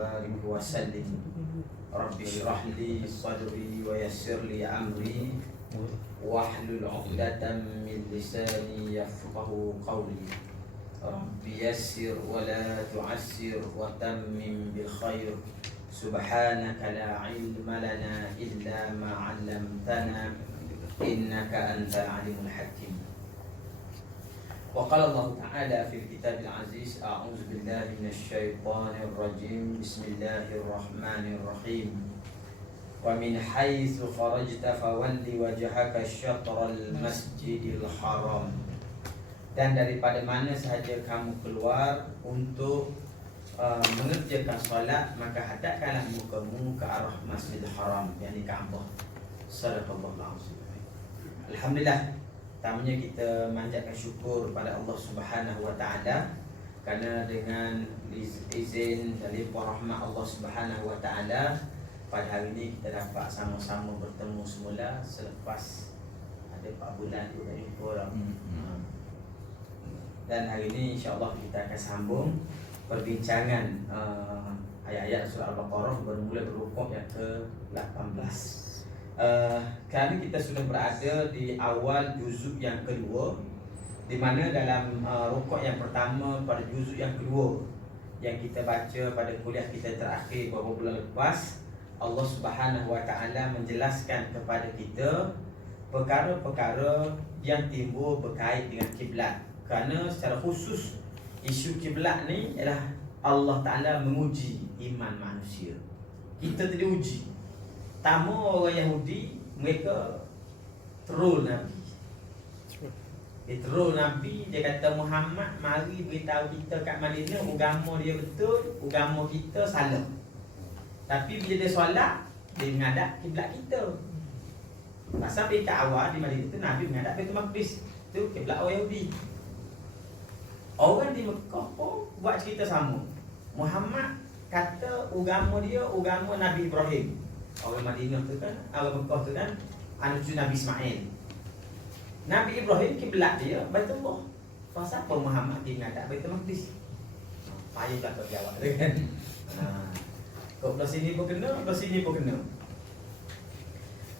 barik wa sallim. Rabbi shrah li sadri wa yassir li amri wahlul 'uqdatam min lisani yafqahu qawli. Rabbi yassir wa la tu'assir wa tammim bil khair. Subhanaka la ilma lana illa ma 'allamtana innaka antal alimul hakim. Wa qala Allah Ta'ala fil kitabil aziz, a'udzu billahi minasyaitonir rajim. Bismillahirrahmanirrahim. Wa min haitsu kharajta fawalli wajhaka syatral masjidil haram. Dan daripada mana sahaja kamu keluar untuk mengerjakan solat, maka hadapkanlah mukamu ke arah Masjidil Haram, yakni Kaabah. Sadaqallahu alazim. Alhamdulillah, pertamanya kita manjatkan syukur pada Allah Subhanahu wa taala kerana dengan izin dan limpah rahmat Allah Subhanahu wa taala pada hari ini kita dapat sama-sama bertemu semula selepas ada 4 bulan tu tak jumpa orang. Dan hari ini insya-Allah kita akan sambung perbincangan ayat-ayat surah Al-Baqarah bermula berukuk yang ke-18. Kali kita sudah berada di awal juzuk yang kedua, di mana dalam rukuk yang pertama pada juzuk yang kedua yang kita baca pada kuliah kita terakhir beberapa bulan lepas, Allah Subhanahu wa taala menjelaskan kepada kita perkara-perkara yang timbul berkait dengan kiblat. Kerana secara khusus isu kiblat ni ialah Allah Ta'ala menguji iman manusia. Kita tak diuji. Tamu orang Yahudi, mereka troll Nabi. Dia troll Nabi, dia kata Muhammad mari beritahu kita kat Madinah agama dia betul, agama kita salah. Tapi bila dia solat, dia menghadap kiblat kita. Pasal pada awal di Madinah tu Nabi menghadap Baitul Maqdis. Tu kiblat orang Yahudi. Orang di Mekah pun buat cerita sama. Muhammad kata agama dia agama Nabi Ibrahim. Orang Madinah tu kan, orang Mekah tu kan anak Nabi Ismail. Nabi Ibrahim kiblat dia Baitullah. Pasal apa Muhammad dia menghadap Baitul Maqdis? Payahlah kau jawab dia kan. Kau belah sini pun kena, belah sini pun kena.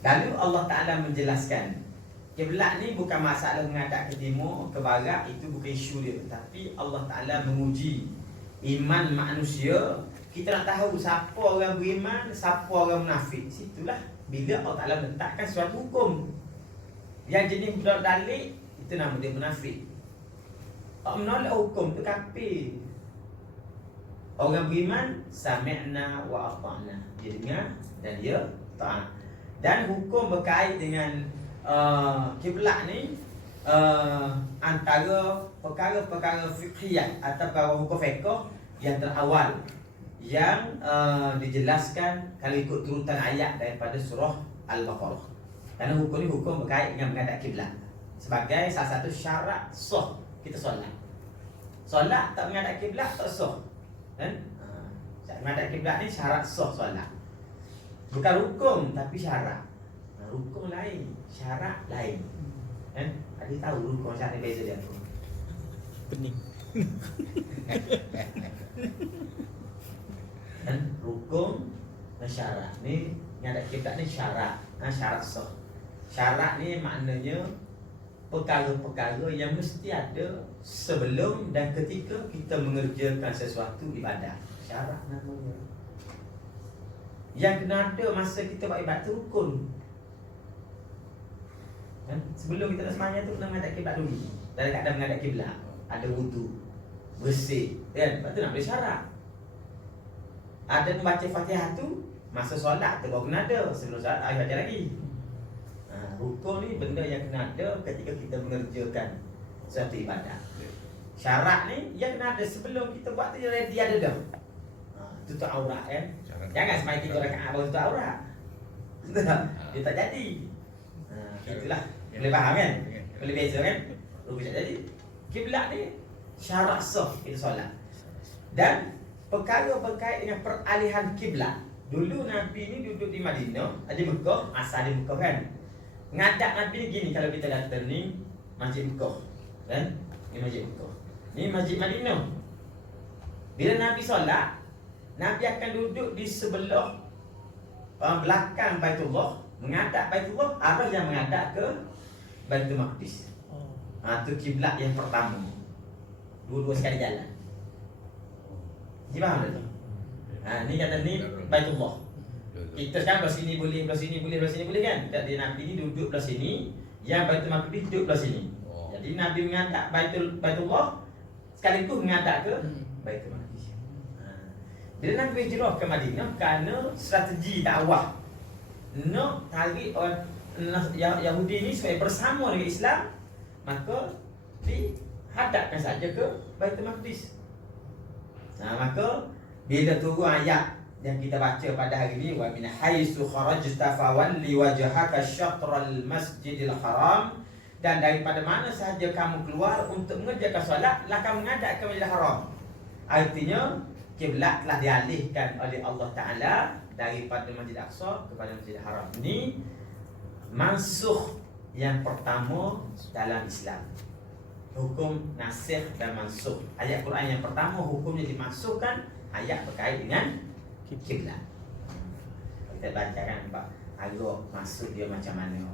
Lalu Allah Ta'ala menjelaskan, kiblat ni bukan masalah menghadap ke timur, ke barat, itu bukan isu dia. Tapi Allah Ta'ala menguji iman manusia. Kita nak tahu siapa orang beriman, siapa orang munafik. Situlah bila Allah Ta'ala menetapkan suatu hukum. Yang jenis budak dalik, itu nama dia munafik. Tak menolak hukum tu kafir. Orang beriman, sami'na wa ata'na. Dia dengar dan dia taat. Dan hukum berkait dengan kiblat ni antara perkara-perkara fiqhiyah atau hukum fiqh yang terawal yang dijelaskan kalau ikut turutan ayat daripada surah Al-Baqarah. Kerana hukum ni hukum berkait dengan menghadap kiblat sebagai salah satu syarat sah kita solat. Solat tak menghadap kiblat tak sah. Kan? Menghadap kiblat ni syarat sah solat. Bukan rukun tapi syarat. Rukun lain, syarat lain. Kan? Ada tahu rukun syarat ni beza dia apa? Pening. Kan? Rukun dan syarat ni menghadap kiblat ni syarat. Syarat sah. Syarat ni maknanya perkara-perkara yang mesti ada sebelum dan ketika kita mengerjakan sesuatu ibadat. Syarat namanya. Yang kena ada masa kita buat ibadat tu rukun. Kan? Sebelum kita nak sembahyang tu kena menghadap kiblat dulu. Dalam keadaan menghadap kiblat, ada wudu, bersih, kan? Lepas tu nak boleh syarat. Ada membaca Fatihah tu masa solat tu baru kena ada. Sebelum solat tak ada lagi. Rukun ni benda yang kena ada ketika kita mengerjakan suatu ibadat. Syarat ni yang kena ada sebelum kita buat tu ready ada dah. Tutup aurat kan. Jangan sembahyang 3 rakaat baru tutup aurat. Dia tak jadi. Itulah. Boleh faham kan? Boleh beza kan? Rukun tak jadi. Kiblat ni syarat sah kita solat. Dan perkara berkait dengan peralihan kiblat. Dulu Nabi ni duduk di Madinah, di Mekah, asal di Mekah kan. Ngadap Nabi ni gini kalau kita datang ni Masjid Mekah, kan? Ni Masjid Mekah. Ni Masjid Madinah. Bila Nabi solat, Nabi akan duduk di sebelah belakang Baitullah, menghadap Baitullah, arah yang menghadap ke Baitul Maqdis. Itu kiblat yang pertama. Dua-dua sekali jalan. Faham tak? Ni kata ni Baitullah. Kita sekarang belah sini boleh, belah sini boleh, belah sini boleh kan? Jadi Nabi ni duduk belah sini, yang Baitul Maqdis duduk belah sini. Jadi Nabi menghadap Baitullah sekaligus menghadap ke Baitul Maqdis. Bila Nabi hijrah ke Madinah kerana strategi dakwah nak tarik orang Yahudi ni supaya bersama dengan Islam, maka dihadapkan saja ke Baitul Maqdis. Maka bila turun ayat yang kita baca pada hari ini, wa min haitsu kharajta fawalli wajhaka syatral masjidil haram, dan daripada mana sahaja kamu keluar untuk mengerjakan solat, lah kamu menghadap ke Masjidil Haram. Artinya kiblat telah dialihkan oleh Allah Ta'ala daripada Masjid Aqsa kepada Masjidil Haram. Ini mansukh yang pertama dalam Islam. Hukum nasikh dan mansukh. Ayat Quran yang pertama hukumnya dimasukkan, ayat berkait dengan kiblat. Kita baca kan Pak, agak masuk dia macam mana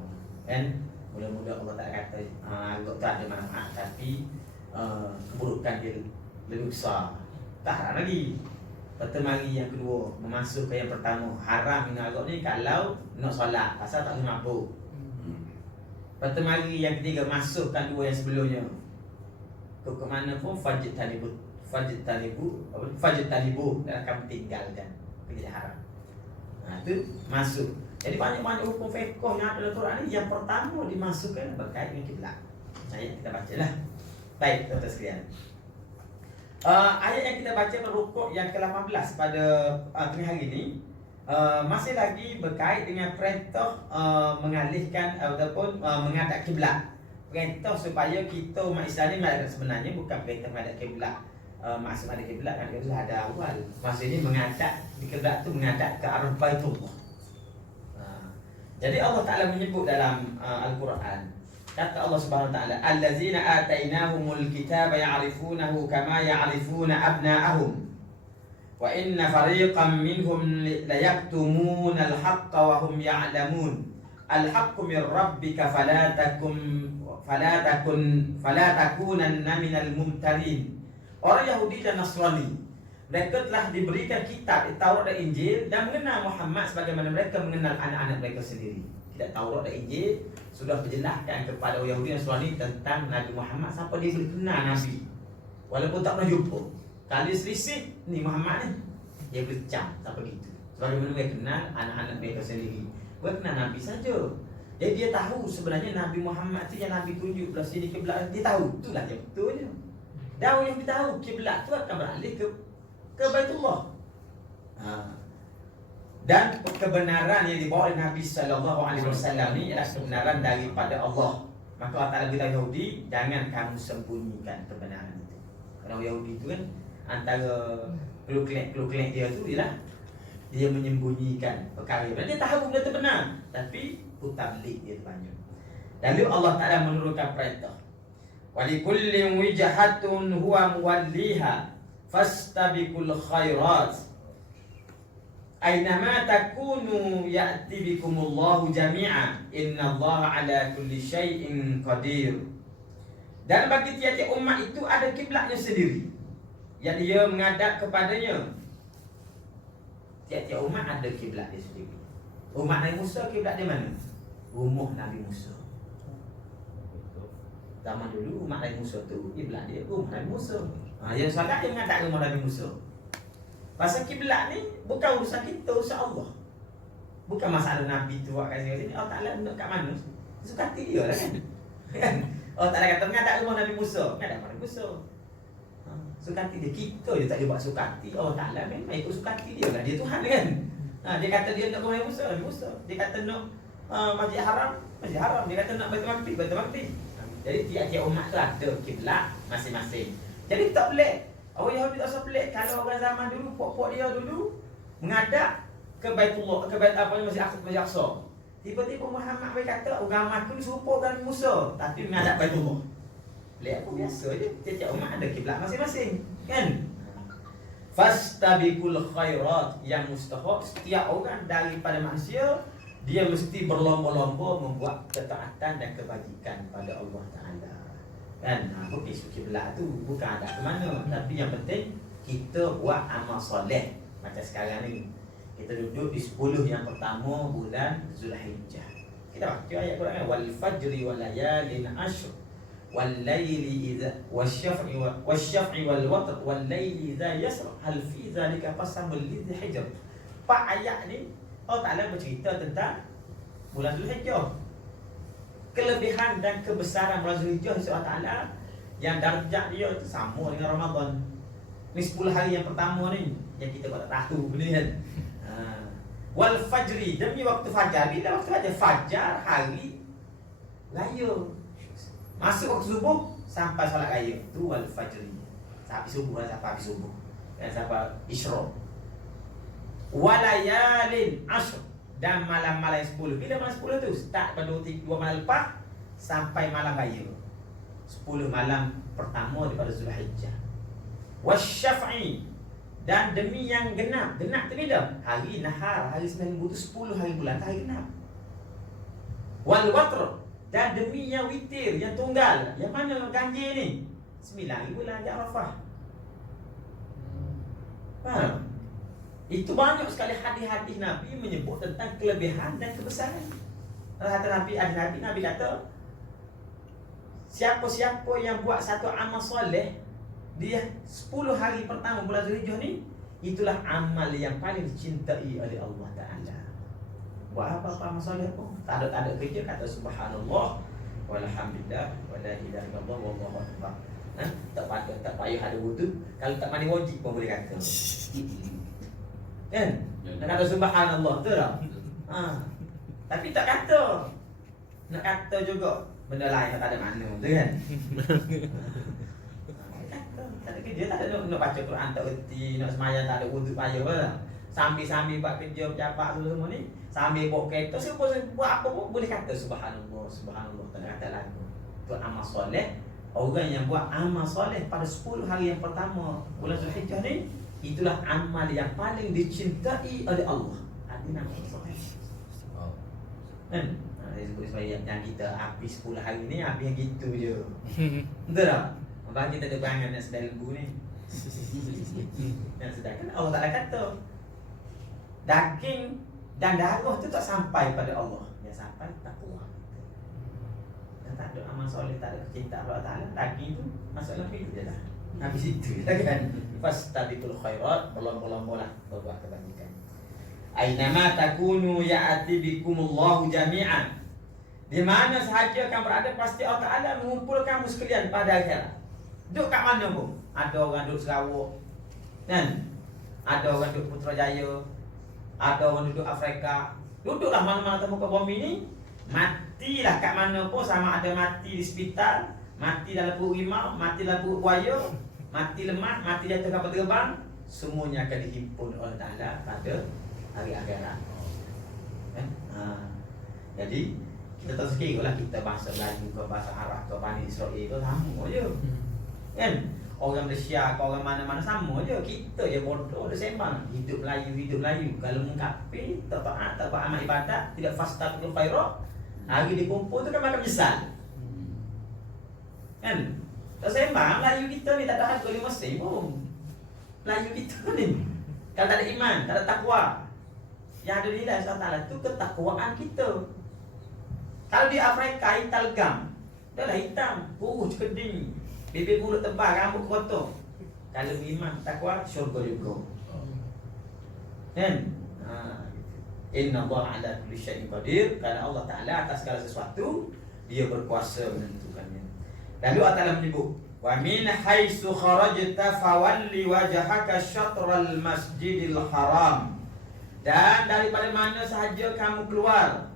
kan. Mula-mula Allah tak kata agak tak ada manfaat, tapi keburukan dia lebih besar. Tak haram lagi. Pertemari yang kedua, memasukkan yang pertama, haram minum arak ni kalau nak solat, pasal tak boleh mabuk. Pertemari yang ketiga, masukkan dua yang sebelumnya. Ke mana pun fajtanibu, dan kamu tinggalkan, jadi haram. Itu masuk. Jadi banyak-banyak hukum fiqh yang ada dalam Quran ni, yang pertama dimasukkan berkait dengan kiblat. Ayat kita bacalah. Baik, tuan-tuan sekalian. Ayat yang kita baca rukuk yang ke-18 pada tengah hari ini masih lagi berkait dengan perintah mengalihkan ataupun menghadap kiblat. Perintah supaya kita umat Islam ni menghadap, sebenarnya bukan perintah menghadap kiblat. Maksud menghadap kiblat kan adalah ada awal. Maksudnya menghadap di kiblat tu menghadap ke arah Baitullah. Jadi Allah Ta'ala menyebut dalam Al-Quran, kata Allah Subhanahu wa taala, allazina atainahumul kitaba ya'rifunahu kama ya'rifuna abna'ahum wa inna fariqan minhum la yaktumuna al-haqqa wa hum ya'lamun al-haqqu min rabbika fala takunanna minal mumtarin. Orang Yahudi dan Nasrani, mereka telah diberikan kitab Taurat dan Injil dan mengenal Muhammad sebagaimana mereka mengenal anak-anak mereka sendiri. Kitab Taurat dan Injil sudah menjelaskan kepada orang Yahudi dan Nasrani tentang Nabi Muhammad sampai dia boleh kenal Nabi walaupun tak pernah jumpa. Kali selisih ni Muhammad ni, dia boleh cam sampai gitu. Sebagaimana mereka kenal anak-anak mereka sendiri, mereka kenal Nabi saja. Jadi dia tahu sebenarnya Nabi Muhammad tu yang Nabi tunjuk belah sini kiblat, dia tahu itulah yang betulnya. Dan orang yang tahu kiblat tu akan beralih ke Baitullah. Dan kebenaran yang dibawa oleh Nabi SAW ni adalah kebenaran daripada Allah. Maka Allah Ta'ala beritahu Yahudi, jangan kamu sembunyikan kebenaran itu. Kerana Yahudi itu kan antara kluk-klek dia tu ialah dia menyembunyikan perkara. Dia tahu benda itu benar, tapi putar belik dia banyak. Lalu Allah Ta'ala menurunkan perintah, walikullin wijhatun huwa muwalliha fastabiqul khairat ainama takunu ya'ti bikumullahu jami'a innallaha ala kulli syai'in qadir. Dan bagi tiap-tiap umat itu ada kiblatnya sendiri yang dia menghadap kepadanya. Tiap-tiap umat ada kiblat dia sendiri. Umat Nabi Musa, kiblat dia mana? Rumah Nabi Musa. Zaman dulu umat Nabi Musa tu kiblat dia rumah Nabi Musa. Yang solat dia menghadap rumah Nabi Musa. Pasal kiblat ni bukan urusan kita, urusan Allah. Bukan masalah Nabi tu buat kat sini. Allah Ta'ala nak kat mana? Suka hati dia lah kan. Allah Ta'ala kata menghadap rumah Nabi Musa, menghadap Nabi Musa. Suka hati dia. Kita je tak boleh buat suka hati. Allah Ta'ala memang ikut suka hati dia lah. Dia Tuhan kan. Dia kata dia nak rumah Nabi Musa, Nabi Musa. Dia kata nak Masjid Haram, Masjid Haram. Dia kata nak Baitul Maqdis, Baitul Maqdis. Jadi tiap-tiap umat tu ada kiblat masing-masing. Jadi tak pelik. Orang Yahudi tak usah pelik kalau orang zaman dulu, puak-puak dia dulu menghadap ke Baitullah, ke Masjid Aqsa. Tiba-tiba Muhammad berkata agama aku ni serupa dengan Musa, tapi menghadap Baitullah. Pelik apa, biasa je. Tiap-tiap umat ada kiblat masing-masing, kan? Fastabiqul khairat, yang mustahab setiap orang daripada manusia dia mesti berlomba-lomba membuat ketaatan dan kebajikan pada Allah Taala. Kan? Bukan suki belah tu bukan ada ke mana, tapi yang penting kita buat amal soleh. Macam sekarang ni kita duduk di 10 yang pertama bulan Zulhijjah. Kita baca ayat Quran, wal fajri wal layalin ashr wal laili idza wasyaf'i wal watr wal laili idza yasr hal fi zalika qasamul lidhi hijr. Pak ayat ni Allah Ta'ala bercerita tentang bulan Zulhijjah, kelebihan dan kebesaran bulan Zulhijjah Allah Ta'ala, yang darjat dia itu sama dengan Ramadan. Ni 10 hari yang pertama ni yang kita tak tahu benda kan. Wal fajri, demi waktu fajar. Bila waktu fajar? Fajar hari raya, masuk waktu subuh sampai solat raya tu wal fajri. Sampai subuh lah, sampai habis subuh dan sampai isyraq. Walayalin ashr, dan malam-malam 10. Bila malam 10 tu? Start pada 2 malam lepas sampai malam raya, 10 malam pertama daripada Zulhijjah. Wasyaf'i, dan demi yang genap. Genap tu bila? Hari nahar, hari 9 tu 10 hari bulan, hari genap. Wal watr, dan demi yang witir, yang tunggal. Yang mana ganjil ni? 9 hari bulan di Arafah. Faham? Itu banyak sekali hadis-hadis Nabi menyebut tentang kelebihan dan kebesaran. Kata Nabi, ada Nabi kata, siapa-siapa yang buat satu amal soleh dia 10 hari pertama bulan Zulhijjah ni, itulah amal yang paling dicintai oleh Allah Ta'ala. Buat apa-apa amal soleh pun, tak ada kerja, kata subhanallah walhamdulillah wala ilaha illallah wallahu akbar. Tak payah ada wudu, kalau tak mandi wajib pun boleh kata. Kan? Nak kata subhanallah tu tak? Tapi tak kata. Nak kata juga benda lain tak ada makna tu kan? Tak ada kerja, tak ada nak baca Quran tak erti, nak semayang tak ada wuduk payah lah. Sambil-sambil buat kerja pejabat tu semua ni, sambil bawa kereta, siapa buat apa pun boleh kata subhanallah, subhanallah, tak ada kata lagu. Itu amal soleh. Orang yang buat amal soleh pada 10 hari yang pertama bulan Zulhijjah ni, itulah amal yang paling dicintai oleh Allah. Ada nama soleh. Kan? Sebab yang kita habis 10 hari ni, habis yang gitu je. Betul tak? Bagi kita ada perangai nak sedar lembu ni. Yang sedangkan Allah Ta'ala kata daging dan darah tu tak sampai pada Allah, yang sampai takwa. Dan tak ada amal soleh, tak ada kecintaan Allah Ta'ala, daging tu masuk dalam hidup je lah. Habis itu kan. Fastabiqul khairat, berlomba-lomba lah berbuat kebajikan. Ainama takunu ya'ati bikumullahu jami'an. Di mana sahaja kamu berada, pasti Allah Ta'ala mengumpulkan kamu sekalian pada akhirat. Duduk kat mana pun. Ada orang duduk Sarawak, kan? Ada orang duduk Putrajaya, ada orang duduk Afrika. Duduklah mana-mana temu ke bumi ni. Matilah kat mana pun, sama ada mati di hospital, mati dalam perut rimau, mati dalam perut buaya, mati lemak, mati jatuh kapal terbang, semuanya akan dihimpun oleh Ta'ala pada hari akhirat. Kan? Jadi kita tahu sekali lah, kita bahasa Melayu ke bahasa Arab ke Bani Israel ke sama je. Kan? Orang Malaysia ke orang mana-mana sama je. Kita je bodoh, dia sembang hidup Melayu. Kalau mengkapi, tak taat, tak buat amal ibadat, tidak fastabiqul khairat, hari dikumpul tu kan makan menyesal. Kan? Tak sembang Melayu kita ni, tak ada harga 5 sen pun. Melayu kita ni kalau tak ada iman, tak ada takwa, yang ada nilai Allah Ta'ala tu ketakwaan kita. Kalau di Afrika hitam gam, dah lah hitam, kurus, keding, bibir mulut tebal, rambut kotor. Kalau iman, takwa, syurga juga. Kan? Inna Allah ala kulli syai'in qadir. Kerana Allah Ta'ala atas segala sesuatu, dia berkuasa menentukannya. Lalu Allah Ta'ala menyebut, wa min haitsu kharajta fawalli wajhaka syatral masjidil haram. Dan daripada mana sahaja kamu keluar.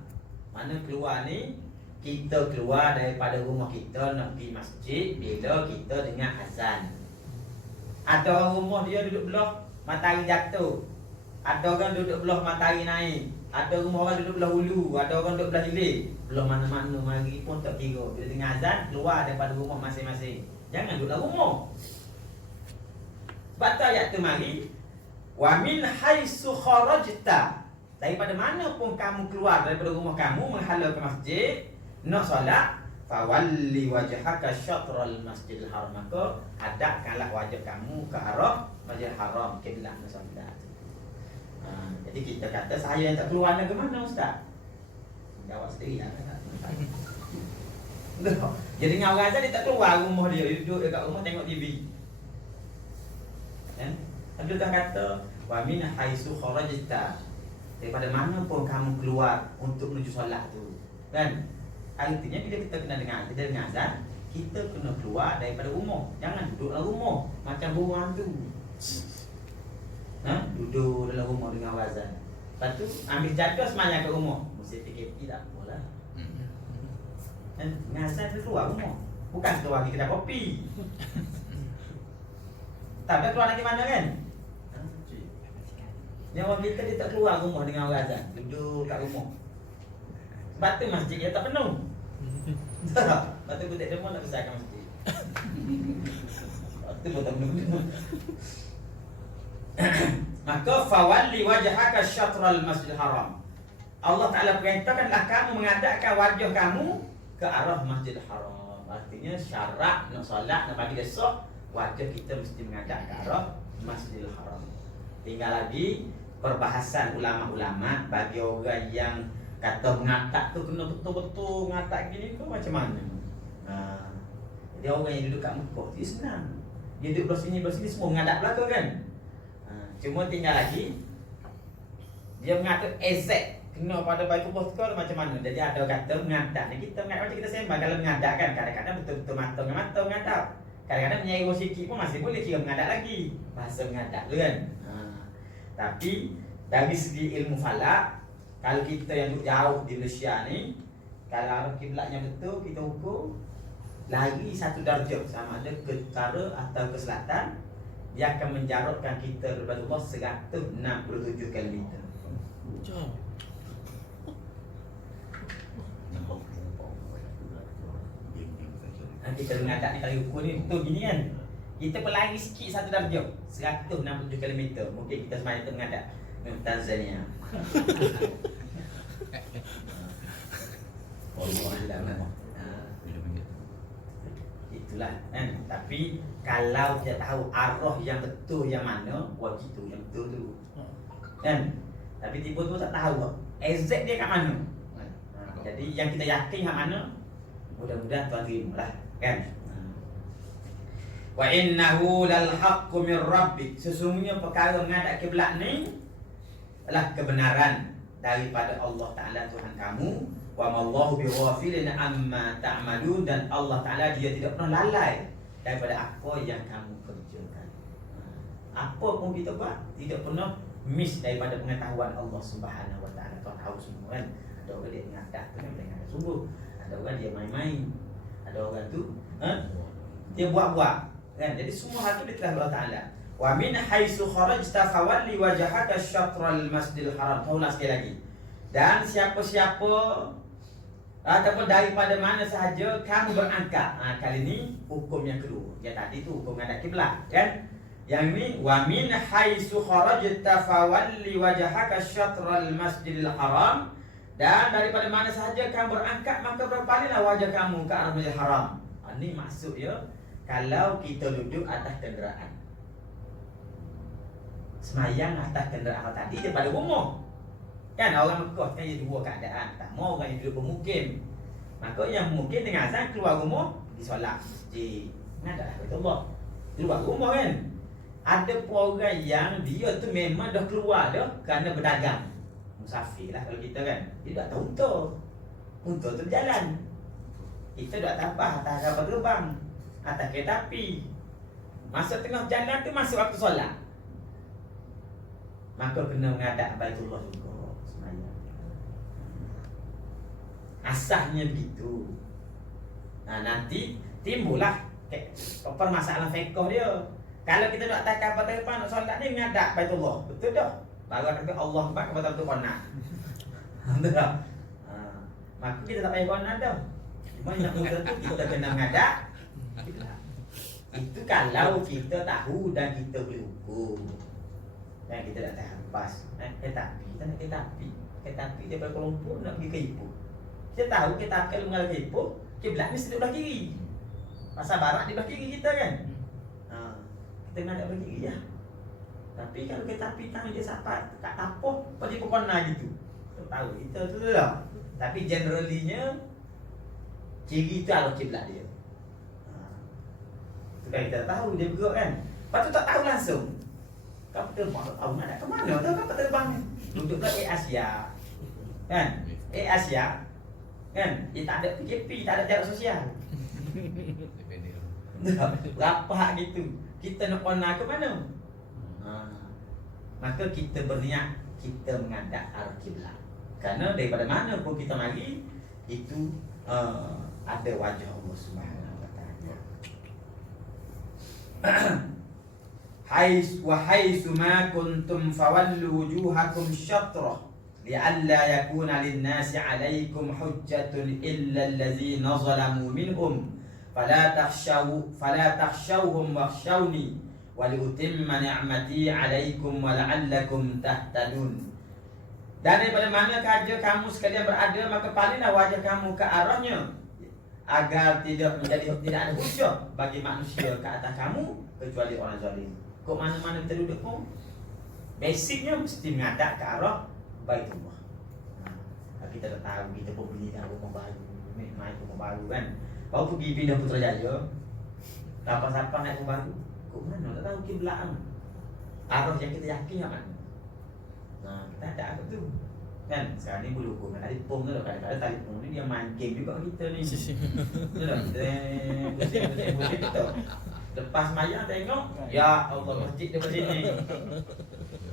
Mana keluar ni? Kita keluar daripada rumah kita nak pergi masjid bila kita dengar azan. Ada orang rumah dia duduk belah matahari jatuh, ada orang duduk belah matahari naik, ada rumah orang duduk belah hulu, ada orang duduk belah hilir. Belah mana-mana mari pun tak kira. Bila dengar azan, keluar daripada rumah masing-masing. Jangan duduk dalam rumah. Sebab tu ayat tu mari, wa min haitsu kharajta, daripada mana pun kamu keluar daripada rumah kamu menghala ke masjid nak solat, fawalli wajhaka syatral masjidil haram, maka hadapkanlah wajah kamu ke arah Masjidil Haram, kiblat solat. Jadi kita kata saya yang tak keluar nak ke mana ustaz? Jawab sendiri lah. Jadi dengan orang Azhar dia tak keluar rumah dia, dia duduk dekat rumah tengok TV. Kan? Ada kan kata wa min haitsu kharajta, daripada mana pun kamu keluar untuk menuju solat tu. Kan? Artinya bila kita kena dengar azan, kita kena keluar daripada rumah. Jangan duduk dalam rumah macam burung hantu. Duduk dalam rumah dengan azan. Lepas tu ambil jaga semayang kat rumah. Mesti PKP tak apalah. Dengan azan dia keluar rumah. Bukan keluar pergi kedai kopi. Tak ada keluar lagi mana kan? Yang orang kita dia tak keluar rumah dengan orang azan. Duduk kat rumah. Sebab tu masjid dia tak penuh. Sebab tu budak demo nak besarkan masjid. Sebab tu pun tak penuh. Maka fawalli wajhaka syatral masjidil haram. Allah Ta'ala perintahkanlah kamu menghadapkan wajah kamu ke arah Masjidil Haram. Artinya syarat nak solat, nak bagi dia sah, wajah kita mesti menghadap ke arah Masjidil Haram. Tinggal lagi perbahasan ulama-ulama bagi orang yang kata mengatap tu kena betul-betul mengatap gini tu macam mana. Jadi orang yang duduk kat Mekah dia senang. Dia duduk belah sini semua menghadap belakang kan. Cuma tinggal lagi dia mengatur exact kena pada Baitullah tu macam mana. Jadi ada kata menghadap ni, kita menghadap macam kita sembang. Kalau menghadap kan kadang-kadang betul-betul mata dengan mata menghadap. Kadang-kadang menyairu sikit pun masih boleh kira menghadap lagi. Bahasa menghadap tu kan. Tapi dari segi ilmu falak, kalau kita yang duduk jauh di Malaysia ni, kalau arah kiblatnya betul, kita ukur lagi satu darjah, sama ada ke utara atau ke selatan, dia akan menjarutkan kita daripada Allah 167 km. Kita menghadap ni kalau ukur ni betul gini kan. Kita pelari sikit satu darjah 167 km. Mungkin kita semayang tu menghadap Tanzania. Itulah kan. Tapi kalau kita tahu arah yang betul yang mana, buat gitu yang betul tu. Kan? Tapi tiba-tiba tak tahu exact dia kat mana. Jadi yang kita yakin kat mana, mudah-mudahan Tuhan terima lah kan. Wa innahu lal haqqu mir rabbik, sesungguhnya perkara menghadap kiblat ni adalah kebenaran daripada Allah Ta'ala Tuhan kamu. Wa mallahu bighafilin amma ta'malun, dan Allah Ta'ala dia tidak pernah lalai daripada apa yang kamu kerjakan. Apa pun kita buat tidak pernah miss daripada pengetahuan Allah Subhanahu Wa Ta'ala. Tuhan tahu semua kan. Ada orang dia menghadap tu memang menghadap sungguh, ada orang dia main-main, ada orang tu dia buat-buat kan. Jadi semua hal tu ditelah Allah Ta'ala. Wa min haitsu kharajta fawalli wajhaka syatral masjidil haram. Taulah sekali lagi. Dan siapa-siapa ataupun daripada mana sahaja kamu berangkat. Kali ini hukum yang kedua. Yang tadi tu hukum menghadap kiblat kan. Yang ini wa min haitsu kharajta fawalli wajhaka syatral masjidil haram. Dan daripada mana sahaja kamu berangkat, maka berpalinglah wajah kamu ke arah Masjidil Haram. Ini maksudnya kalau kita duduk atas kenderaan, semayang atas kenderaan tadi daripada rumah. Kan orang Mekah kan ada dua keadaan. Pertama orang yang duduk bermukim, maka yang mungkin dengan azan keluar rumah pergi solat masjid. Menghadaplah kepada Allah. Keluar rumah kan. Ada pun orang yang dia tu memang dah keluar dah kerana berdagang. Musafir lah kalau kita kan. Dia tak tahu unta tu berjalan. Kita dah tapah atas kapal terbang, atas kereta api. Masa tengah jalan tu masuk waktu solat, maka kena menghadap Baitullah juga semayang. Asasnya begitu. Nanti timbullah permasalahan fiqh dia. Kalau kita nak atas kapal terbang nak solat ni menghadap Baitullah, betul tak? Baru kata Allah Akbar betul-betul qanat. Betul tak? Maka kita tak payah qanat dah. Cuma yang betul tu kita kena menghadap. Itu kalau kita tahu dan kita boleh ukur. Dan kita tak tahu pas. Tapi kita nak tapi daripada Kuala Lumpur nak pergi ke Ipoh. Kita tahu kita kalau mengalir ke Ipoh, kiblat ni sebelah kiri. Pasar barat di belah kiri kita kan. Kita nak belah kiri ya. Tapi kalau kita api tangan dia sampai kat tapoh, pergi ke kona gitu. Kita tahu kita tu lah. Tapi generally-nya kiri tu adalah kiblat dia. Itu kan kita tahu dia bergerak kan. Lepas tu tak tahu langsung. Kapal terbang tak tahu nak ke mana tu kapal terbang ni. Duduk ke Asia. Kan? Asia. Kan? Dia tak ada PKP, tak ada jarak sosial. Rapat gitu. Kita nak kona ke mana? Maka kita berniat kita menghadap arah kiblat. Kerana daripada mana pun kita mari itu ada wajah Allah Subhanahu wa taala. Haitsu ma kuntum fawallu wujuhakum syatrah li'alla yakuna lin-nasi 'alaikum hujjatun illa allazina zalamu minhum fala takhshawhum wakhshawni waliutimma ni'mati 'alaikum wa la'allakum tahtadun. Dan daripada mana saja kamu sekalian berada, maka palinglah wajah kamu ke arahnya, agar tidak ada hujah bagi manusia ke atas kamu kecuali orang zalim. Kok mana-mana kita duduk pun basicnya mesti menghadap ke arah Baitullah. Kita tak tahu, kita pun beli dah rumah baru, naik rumah baru kan. Baru pergi pindah Putrajaya, siapa-siapa naik rumah baru, kok mana tak tahu kiblat. Arah yang kita yakin kan. Kita ada apa tu kan. Sekarang ni boleh ukur tali pom tu. Kadang-kadang tali pom ni dia main game juga kita ni. Betul tak? Kita lepas mayang tengok, ya Allah, masjid dia sini.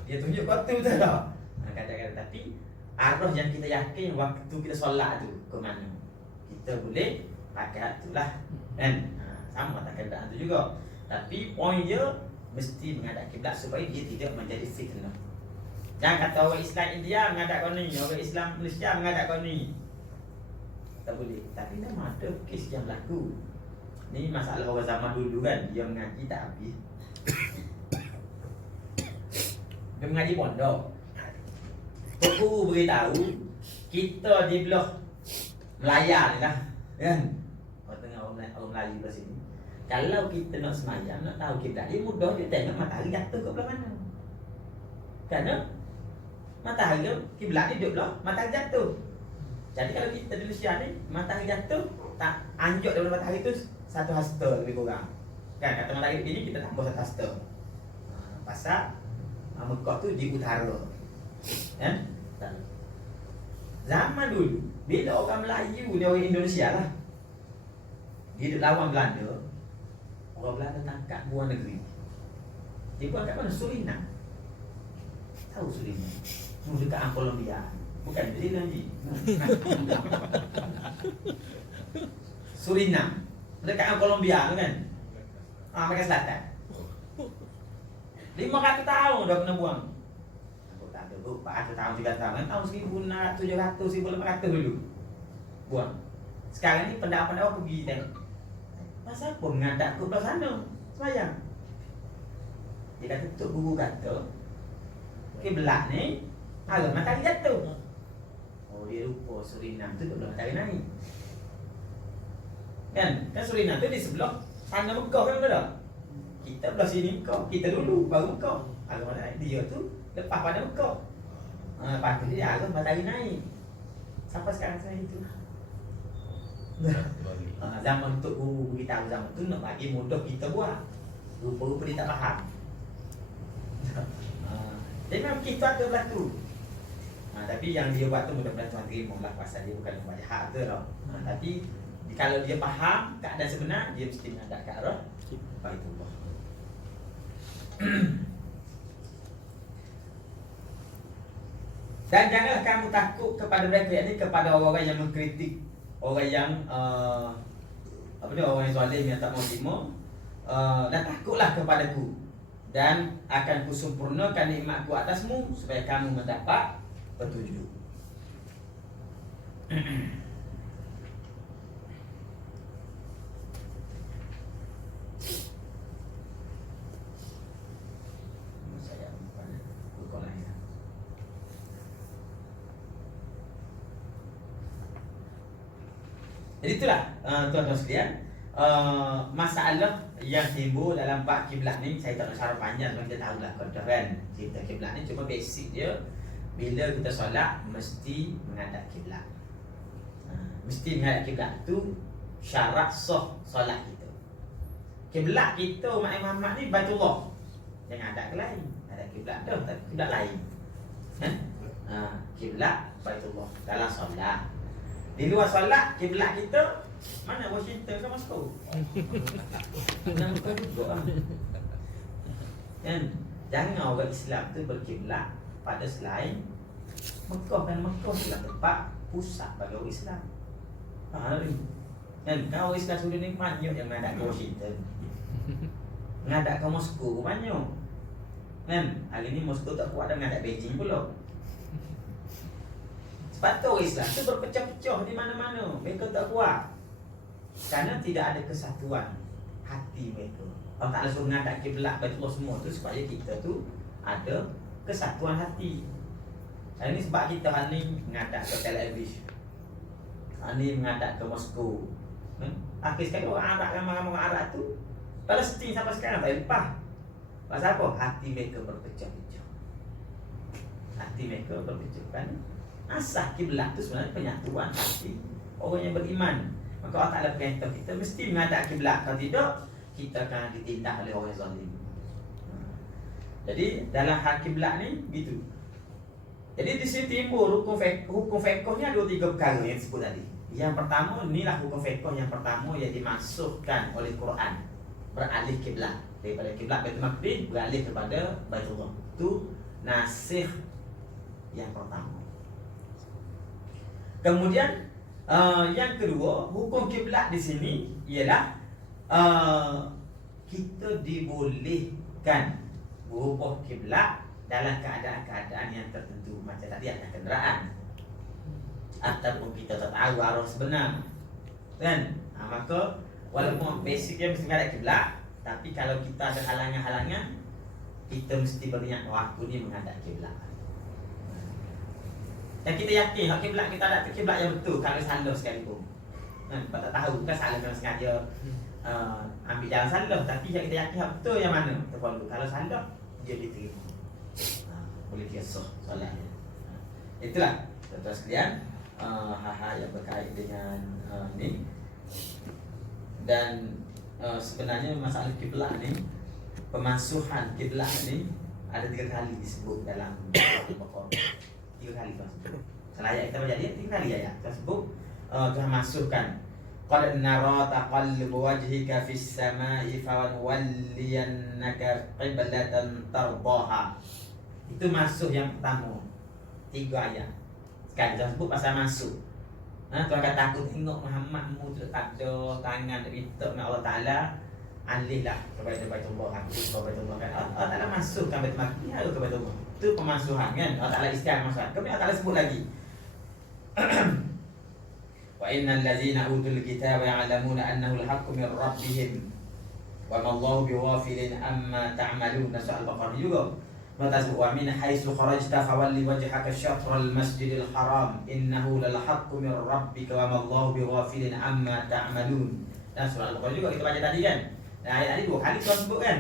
Dia tunjuk batu tu tak? Kadang-kadang tapi arah yang kita yakin waktu kita solat tu ke mana, kita boleh pakai tu lah kan. Sama tak keadaan tu juga. Tapi poin dia mesti menghadap kiblat supaya dia tidak menjadi fitnah. Jangan kata orang Islam India menghadap kau ni, orang Islam Malaysia menghadap kau ni. Tak boleh. Tapi dah ada kes yang berlaku. Ni masalah orang zaman dulu kan, dia mengaji tak habis. Dia mengaji pondok. Guru beritahu kita di belah Melaya ni lah, kan? Orang tengah orang Melayu kat sini. Kalau kita nak semayang, nak tahu kiblat dia mudah, dia tengok matahari jatuh ke belah mana. Kerana matahari kiblat dia duduk belah matahari jatuh. Jadi kalau kita di Malaysia ni matahari jatuh tak anjak daripada matahari tu satu hasta lebih kurang. Kan kata matahari begini kita tambah satu hasta. Pasal Mekah tu di utara. Kan? Zaman dulu bila orang Melayu ni, orang Indonesia lah, dia duduk lawan Belanda. Orang Belanda tangkap buang negeri. Dia buang kat mana? Suriname. Tahu Suriname? Dekat Kolombia. Bukan New Zealand je. Suriname. Dekat Kolombia tu kan. Amerika Selatan. 500 tahun dah kena buang. Aku tak tahu 400 tahun, 300 tahun. Tahun 1700, 1800 dulu buang. Sekarang ni pendapat-pendapat pergi tengok. Pasal apa menghadap ke belah sana semayang? Dia kata, Tok Guru kata kiblat ni arah matahari jatuh. Oh, dia lupa Suriname tu belah matahari naik. Kan Suriname tu di sebelah sana Mekah kan betul tak? Kita belah sini Mekah, kita dulu baru Mekah. Arah matahari dia tu lepas pada Mekah. Lepas tu dia arah matahari naik. Sampai sekarang saya itu. Zaman Tok Guru beritahu zaman tu nak bagi mudah kita buat. Rupa-rupa dia tak faham. Jadi memang kita ada berlaku. Tapi yang dia buat tu mudah-mudahan Tuhan terima lah, pasal dia bukan membaca hak tu tau. Tapi kalau dia faham keadaan sebenar, dia mesti menghadap ke arah Baitullah. Dan janganlah kamu takut kepada mereka, yakni kepada orang-orang yang mengkritik, orang yang orang yang zalim yang tak mau terima. Dan takutlah kepadaku, dan akan kusempurnakan nikmatku atasmu supaya kamu mendapat petunjuk. Jadi itulah tuan-tuan sekalian, masalah yang timbul dalam bab kiblat ni. Saya tak nak syarah panjang, sebab kita tahulah kan cerita kiblat ni cuma basic dia. Bila kita solat mesti menghadap kiblat. Mesti menghadap kiblat tu syarat sah solat kita. Kiblat kita umat Muhammad ni Baitullah. Jangan hadap ke lain. Hadap kiblat dah, tapi kiblat lain. Kiblat Baitullah dalam solat. Di luar solat kiblat kita mana? Washington ke Moskow? Mana bukan juga. Kan? Jangan orang Islam tu berkiblat pada selain Mekah. Kan Mekah adalah tempat pusat bagi orang Islam. Kan orang Islam seluruh ni banyak yang menghadap ke Washington, menghadap ke Moskow banyak. Kan hari ni Moskow tak kuat dah menghadap Beijing pula. Sebab tu orang Islam tu berpecah-pecah di mana-mana. Mereka tak kuat kerana tidak ada kesatuan hati mereka. Allah Ta'ala suruh menghadap kiblat Baitullah semua tu supaya kita tu ada kesatuan hati. Hari ni sebab kita hari ni menghadap ke Tel Aviv, hari ni menghadap ke Moskow. Akhir sekali orang Arab, ramai-ramai orang Arab tu Palestin sampai sekarang tak lepas. Pasal apa? Hati mereka berpecah-pecah. Hati mereka berpecah. Kan asas kiblat tu sebenarnya penyatuan hati orang yang beriman. Maka Allah Ta'ala perintah kita mesti menghadap kiblat. Kalau tidak, kita akan ditindak oleh orang zalim. Jadi dalam hal kiblat ni gitu. Jadi di sini timbul hukum fiqh ni ada 3 perkara yang disebut tadi. Yang pertama, inilah hukum fiqh yang pertama yang dimasukkan oleh Quran. Beralih kiblat daripada kiblat Baitul Maqdis beralih kepada Baitullah. Itu nasikh yang pertama. Kemudian yang kedua, hukum kiblat di sini ialah kita dibolehkan berubah kiblat dalam keadaan-keadaan yang tertentu. Macam tadi ada kenderaan, ataupun kita tak tahu arah sebenar, kan? Maka walaupun basicnya mesti menghadap kiblat, tapi kalau kita ada halangan-halangan, kita mesti berniat waktu ni menghadap kiblat. Dan kita yakin hak kiblat kita ada kiblat yang betul kalau salah sekalipun. Sebab tak tahu, bukan salah kerana sengaja ambil jalan salah, tapi yang kita yakin hak betul yang mana kita follow. Kalau salah, dia diterima. Boleh kisah solatnya. Itulah tuan-tuan sekalian, hal-hal yang berkait dengan ni. Dan sebenarnya masalah kiblat ni, pemasuhan kiblat ni ada 3 kali disebut dalam Al-Baqarah. 3 kali Tuhan sebut. Salah ayat kita baca dia 3 kali ayat Tuhan sebut. Tuhan masukkan qad nara taqallubu wajhika fis samai fawanwalliyannaka qiblatan tardaha. Itu masuk yang pertama 3 ayat. Sekali Tuhan sebut pasal masuk. Tuhan kata aku tengok Muhammadmu tu tak ada tangan nak minta dengan Allah Ta'ala, alihlah kepada Baitullah. Aku ke Baitullah kan. Allah Ta'ala masukkan Baitul Maqdis ke Baitullah. Itu pemasuhan kan. Allah Ta'ala istiar masuhan. Kemudian Allah Ta'ala sebut lagi wa innal ladzina utul kitaba ya'lamuna annahu al-haqqu min rabbihim wa ma Allahu bighafilin amma ta'malun. Surah Al-Baqarah juga. Wa min haitsu kharajta fawalli wajhaka syatral masjidil haram innahu lal haqqu min rabbika wa ma Allahu bighafilin amma ta'malun. Dan surah Al-Baqarah juga kita baca tadi kan. Dan ayat tadi 2 kali Tuhan sebut kan.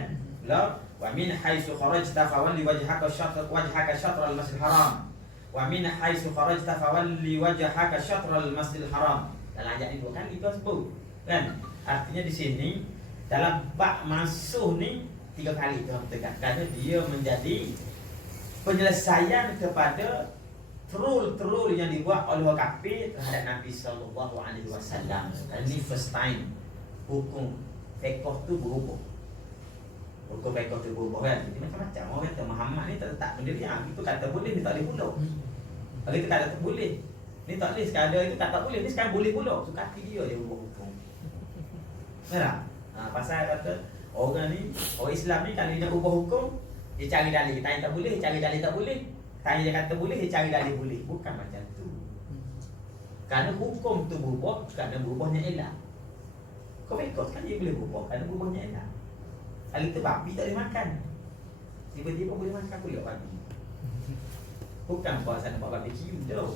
Wa min haitsu kharajta fawalli wajhaka syatral masjidil haram. Wa min haitsu kharajta fawalli wajhaka syatral masjidil haram. Dalam ayat ini 2 kali Tuhan sebut kan. Artinya di sini dalam bab masuh ni 3 kali Tuhan tegaskan dia menjadi penyelesaian kepada terul yang dibuat oleh orang kafir terhadap Nabi sallallahu alaihi wasallam. Ini first time hukum fiqh tu berubah. Hukum fiqh tu berubah kan. Jadi macam-macam orang kata Muhammad ni tak letak benda dia. Itu kata boleh, ni tak boleh pula. Kalau kita kata tak boleh, ni tak boleh. Sekarang ada itu kata tak boleh, ni sekarang boleh pula. Suka hati dia ubah hukum. Benar? Pasal kata orang ni, orang Islam ni kalau dia nak ubah hukum, dia cari dalil. Tanya tak boleh, cari dalil tak boleh. Tanya dia kata boleh, dia cari dalil boleh. Bukan macam tu. Kerana hukum tu berubah, kerana berubahnya elah. Kau fikir kan dia boleh berubah kerana berubahnya elah. Kalau kita babi tak boleh makan, tiba-tiba boleh makan pula babi. Bukan puasa nak buat barbecue tu.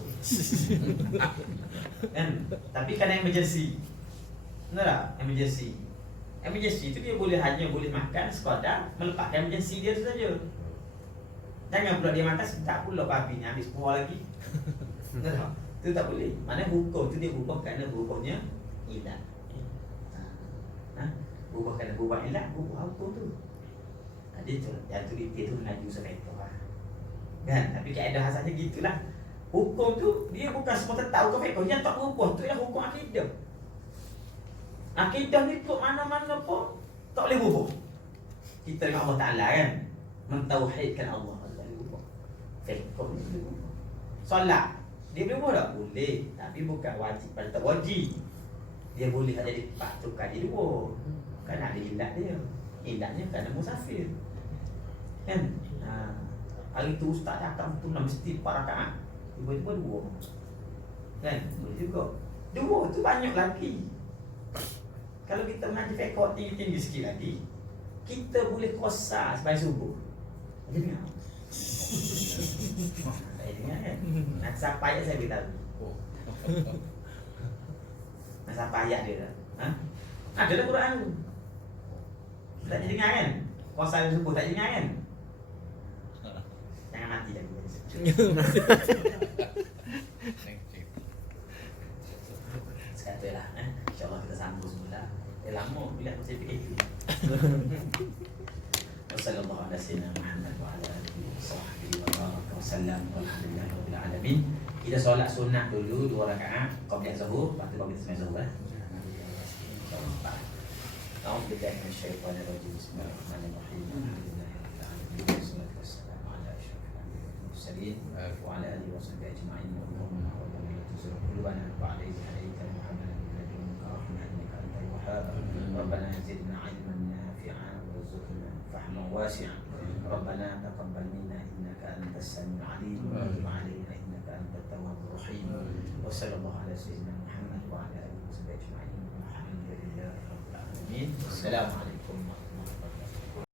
Kan? Tapi kan emergency. Benar tak? Emergency. Emergency tu dia hanya boleh makan sekadar melepaskan emergency dia tu saja. Jangan pula dia makan tak pula babi ni habis semua lagi. Benar tak? Itu tak boleh. Mana hukum tu dia berubah kerana berubahnya ilat. Berubah kerana berubah ilat, berubah hukum tu. Dia tu, yang tu dia tu mengaji usaha itu lah. Kan? Tapi kaedah asalnya gitulah. Hukum tu dia bukan semata tahu hukum fiqh. Yang tak berubah tu ialah hukum akidah. Akidah ni ikut mana-mana pun tak boleh berubah. Kita dengan Allah Ta'ala kan, mentauhidkan Allah. Tak boleh berubah. Fiqh ni boleh berubah. Solat dia boleh berubah tak? Boleh. Tapi bukan wajib pada tak wajib. Dia boleh jadi patukan dia dua. Kan ada ilat dia. Ilatnya kerana musafir. Kan? Hari tu ustaz cakap tu mesti 4 rakaat. Tiba-tiba 2. Kan? Boleh juga. 2 tu banyak lagi. Kalau kita mengaji fiqh tinggi-tinggi sikit lagi, kita boleh puasa sampai subuh. Dengar. Tak dengar kan? Nak siapa ayat saya beritahu. Nak siapa ayat dia dah. Ada dalam Quran tu. Tak dengar kan? Puasa sampai subuh tak dengar kan? Jangan mati dah. Sekatalah, insyaAllah kita sambung semula. Lama bila aku fikir itu. Wassallallahu ala sayyidina Muhammad wa ala alihi wa sahbihi wa baraka wa sallam. Walhamdulillahi rabbil alamin. Kita solat sunat dulu 2 rakaat qabla zuhur, lepas tu baru kita sembahyang zuhur. A'udzu billahi minasyaitonir rajim. Bismillahirrahmanirrahim. Wassalatu wassalamu ala asyrafil anbiya'i wal mursalin wa ala alihi wa sahbihi ajma'in. Allahumma rabbana la tuzigh qulubana ba'da idh hadaytana wa hab lana min ladunka rahmatan innaka antal wahhab. Rabbana zidna 'ilman nafi'an warzuqna fahman wasi'an. Rabbana taqabbal minna innaka antas samiul 'alim wa tub 'alaina innaka antat tawwabur rahim. Wa sallallahu ala sayyidina Muhammad wa ala alihi wa sahbihi ajma'in. Alhamdulillahi rabbil alamin. Assalamualaikum.